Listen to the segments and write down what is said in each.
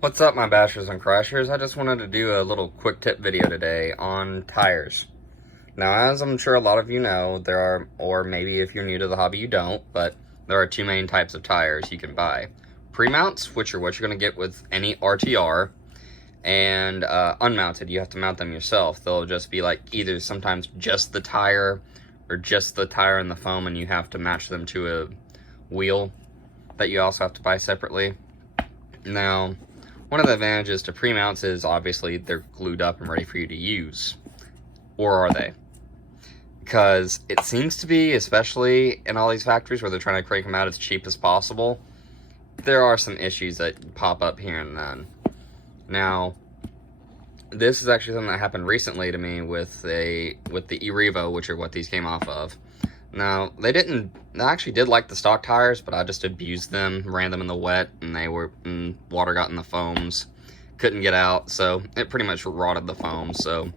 What's up, my bashers and crashers? I just wanted to do a little quick tip video today on tires. Now, as I'm sure a lot of you know, there are, or maybe if you're new to the hobby you don't, but there are two main types of tires you can buy. Pre-mounts, which are what you're going to get with any RTR, and unmounted. You have to mount them yourself. They'll just be like either sometimes just the tire or just the tire and the foam, and you have to match them to a wheel that you also have to buy separately. Now, one of the advantages to pre-mounts is obviously they're glued up and ready for you to use. Or are they? Because it seems to be, especially in all these factories where they're trying to crank them out as cheap as possible, there are some issues that pop up here and then. Now, this is actually something that happened recently to me with the eRevo, which are what these came off of. Now, they actually did like the stock tires, but I just abused them, ran them in the wet, and water got in the foams. Couldn't get out, so it pretty much rotted the foam, so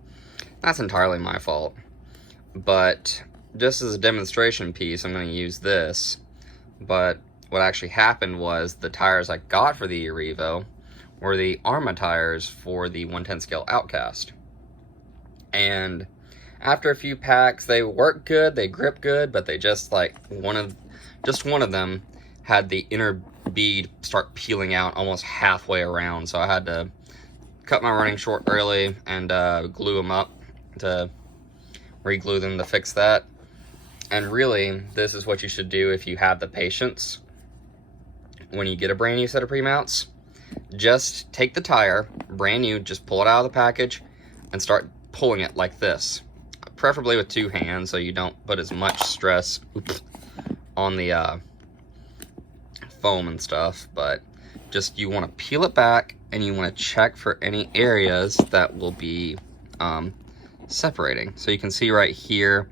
that's entirely my fault. But just as a demonstration piece, I'm going to use this. But what actually happened was the tires I got for the eRevo were the Arrma tires for the 110 scale Outcast. And after a few packs, they work good, they grip good, but they just one of them had the inner bead start peeling out almost halfway around. So I had to cut my running short early and glue them up to re-glue them to fix that. And really, this is what you should do if you have the patience. When you get a brand new set of pre-mounts, just take the tire, brand new, just pull it out of the package and start pulling it like this. Preferably with two hands so you don't put as much stress on the foam and stuff, but just you want to peel it back and you want to check for any areas that will be separating. So you can see right here,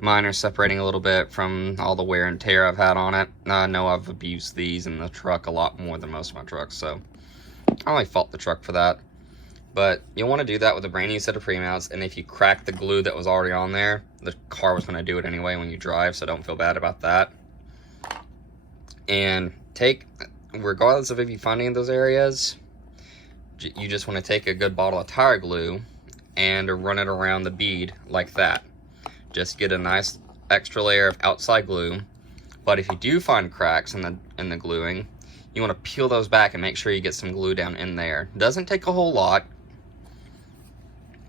mine are separating a little bit from all the wear and tear I've had on it. I know I've abused these in the truck a lot more than most of my trucks, so I only fault the truck for that. But you'll want to do that with a brand new set of pre-mounts, and if you crack the glue that was already on there, the car was going to do it anyway when you drive, so don't feel bad about that. And regardless of if you find any of those areas, you just want to take a good bottle of tire glue and run it around the bead like that. Just get a nice extra layer of outside glue. But if you do find cracks in the gluing, you want to peel those back and make sure you get some glue down in there. Doesn't take a whole lot.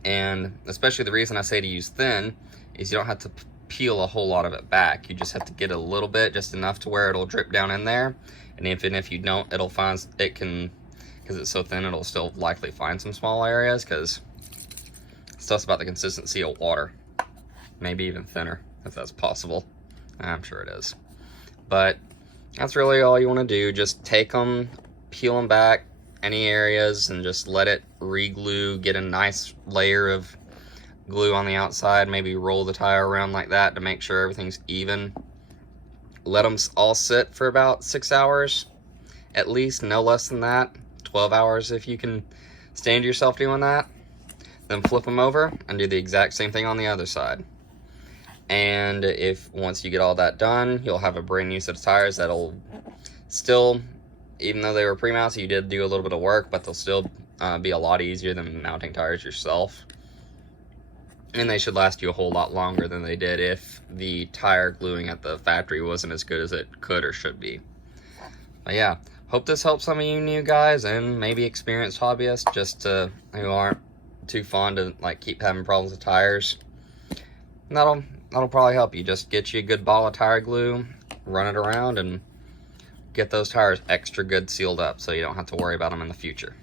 And especially the reason I say to use thin is you don't have to peel a whole lot of it back. You just have to get a little bit, just enough to where it'll drip down in there. And if you don't, because it's so thin, it'll still likely find some small areas, because it's just about the consistency of water. Maybe even thinner, if that's possible. I'm sure it is. But that's really all you want to do. Just take them, peel them back, any areas, and just let it re-glue. Get a nice layer of glue on the outside. Maybe roll the tire around like that to make sure everything's even. Let them all sit for about 6 hours, at least, no less than that. 12 hours if you can stand yourself doing that. Then flip them over and do the exact same thing on the other side. And once you get all that done, you'll have a brand new set of tires that'll still, even though they were pre-mounts, you did do a little bit of work, but they'll still be a lot easier than mounting tires yourself. And they should last you a whole lot longer than they did if the tire gluing at the factory wasn't as good as it could or should be. But yeah, hope this helps some of you new guys and maybe experienced hobbyists who aren't too fond to keep having problems with tires. And that'll probably help you. Just get you a good ball of tire glue, run it around, and get those tires extra good sealed up so you don't have to worry about them in the future.